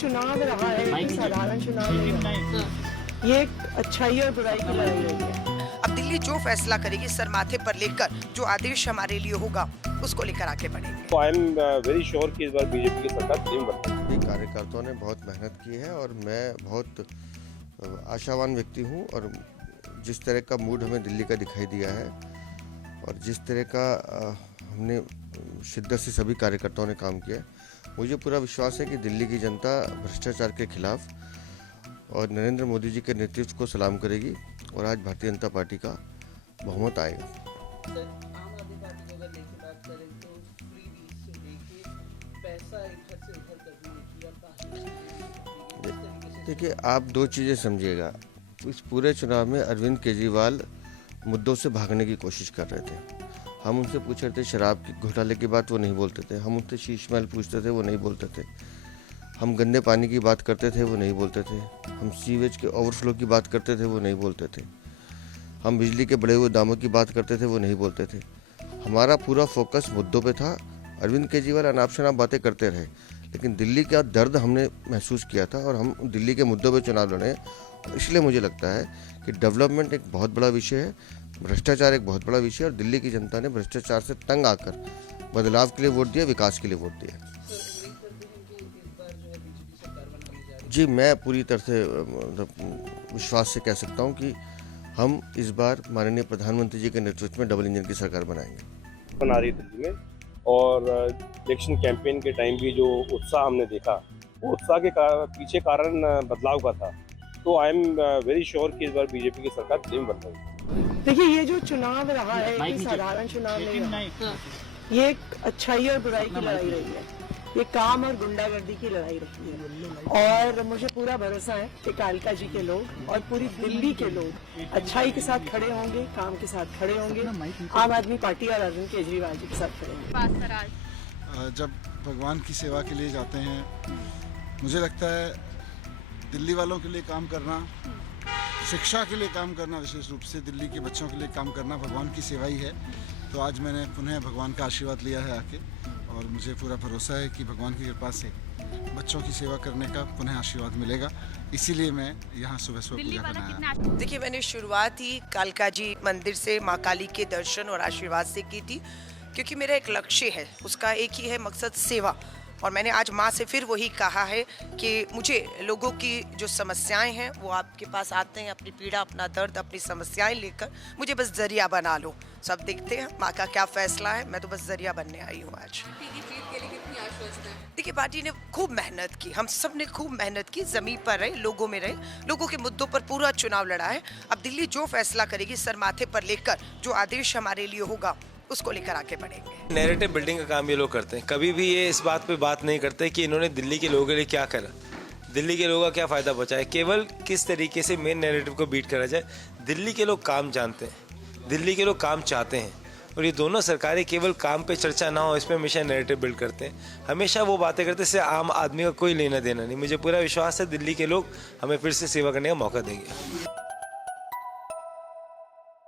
चुनाव रहा है ये साधारण चुनाव नहीं रहा। ये एक अच्छाई और बुराई की लड़ाई रही है। अब दिल्ली जो फैसला करेगी सर माथे पर लेकर, जो आदेश हमारे लिए होगा उसको लेकर आगे बढ़ेंगे। तो आई एम वेरी श्योर कि इस बार बीजेपी की सरकार टीम बनेगी। कार्यकर्ताओं ने बहुत मेहनत की है और मैं बहुत आशावान व्यक्ति हूं और जिस तरह का मूड हमें दिल्ली का दिखाई दिया है और जिस तरह का हमने शिद्दत से सभी कार्यकर्ताओं ने काम किया, मुझे पूरा विश्वास है कि दिल्ली की जनता भ्रष्टाचार के खिलाफ और नरेंद्र मोदी जी के नेतृत्व को सलाम करेगी और आज भारतीय जनता पार्टी का बहुमत आएगा। देखिए, आप दो चीज़ें समझिएगा। इस पूरे चुनाव में अरविंद केजरीवाल मुद्दों से भागने की कोशिश कर रहे थे। हम उनसे पूछ रहे थे शराब के घोटाले की बात, वो नहीं बोलते थे। हम उनसे शीश महल पूछते थे, वो नहीं बोलते थे। हम गंदे पानी की बात करते थे, वो नहीं बोलते थे। हम सीवेज के ओवरफ्लो की बात करते थे, वो नहीं बोलते थे। हम बिजली के बढ़े हुए दामों की बात करते थे, वो नहीं बोलते थे। हमारा पूरा फोकस मुद्दों पे था। अरविंद केजरीवाल अनाप शनाप बातें करते रहे, लेकिन दिल्ली का दर्द हमने महसूस किया था और हम दिल्ली के मुद्दों पे चुनाव लड़े। इसलिए मुझे लगता है कि डेवलपमेंट एक बहुत बड़ा विषय है, भ्रष्टाचार एक बहुत बड़ा विषय है और दिल्ली की जनता ने भ्रष्टाचार से तंग आकर बदलाव के लिए वोट दिया, विकास के लिए वोट दिया। जी, मैं पूरी तरह से विश्वास से कह सकता हूँ कि हम इस बार माननीय प्रधानमंत्री जी के नेतृत्व में डबल इंजन की सरकार बनाएंगे। बना रही दिल्ली में और इलेक्शन कैंपेन के टाइम भी जो उत्साह हमने देखा, वो उत्साह के पीछे कारण बदलाव का था। तो आई एम वेरी श्योर कि इस बार बीजेपी की सरकार टीम बनेगी। देखिए, ये जो चुनाव रहा है ये साधारण चुनाव नहीं रहा। ये एक अच्छाई और बुराई की लड़ाई रही है। ये काम और गुंडागर्दी की लड़ाई रही है और मुझे पूरा भरोसा है कि कालका जी के लोग और पूरी दिल्ली के लोग अच्छाई के साथ खड़े होंगे, काम के साथ खड़े होंगे, आम आदमी पार्टी और अरविंद केजरीवाल जी के साथ खड़े होंगे। जब भगवान की सेवा के लिए जाते हैं, मुझे लगता है दिल्ली वालों के लिए काम करना, शिक्षा के लिए काम करना, विशेष रूप से दिल्ली के बच्चों के लिए काम करना भगवान की सेवा ही है। तो आज मैंने पुनः भगवान का आशीर्वाद लिया है आके और मुझे पूरा भरोसा है कि भगवान की कृपा से बच्चों की सेवा करने का पुनः आशीर्वाद मिलेगा। इसीलिए मैं यहाँ सुबह सुबह पूजा करने आया। देखिए, मैंने शुरुआत ही कालका जी मंदिर से माँ काली के दर्शन और आशीर्वाद से की थी, क्योंकि मेरा एक लक्ष्य है, उसका एक ही है मकसद, सेवा। और मैंने आज माँ से फिर वही कहा है कि मुझे लोगों की जो समस्याएं हैं वो आपके पास आते हैं, अपनी पीड़ा, अपना दर्द, अपनी समस्याएं लेकर, मुझे बस जरिया बना लो। सब देखते हैं माँ का क्या फैसला है, मैं तो बस जरिया बनने आई हूँ आज। देखिए, पार्टी ने खूब मेहनत की, हम सब ने खूब मेहनत की, जमीन पर रहे, लोगों में रहे, लोगों के मुद्दों पर पूरा चुनाव लड़ा है। अब दिल्ली जो फैसला करेगी सर माथे पर लेकर, जो आदेश हमारे लिए होगा उसको लेकर आगे बढ़ेंगे। नैरेटिव बिल्डिंग का काम ये लोग करते हैं। कभी भी ये इस बात पे बात नहीं करते कि इन्होंने दिल्ली के लोगों के लिए क्या करा, दिल्ली के लोगों का क्या फ़ायदा बचा है। केवल किस तरीके से मेन नैरेटिव को बीट करा जाए। दिल्ली के लोग काम जानते हैं, दिल्ली के लोग काम चाहते हैं और ये दोनों सरकारें केवल काम पे चर्चा ना हो इस पर हमेशा नैरेटिव बिल्ड करते हैं। हमेशा वो बातें करते हैं, इससे आम आदमी का कोई लेना देना नहीं। मुझे पूरा विश्वास है दिल्ली के लोग हमें फिर से सेवा करने का मौका देंगे।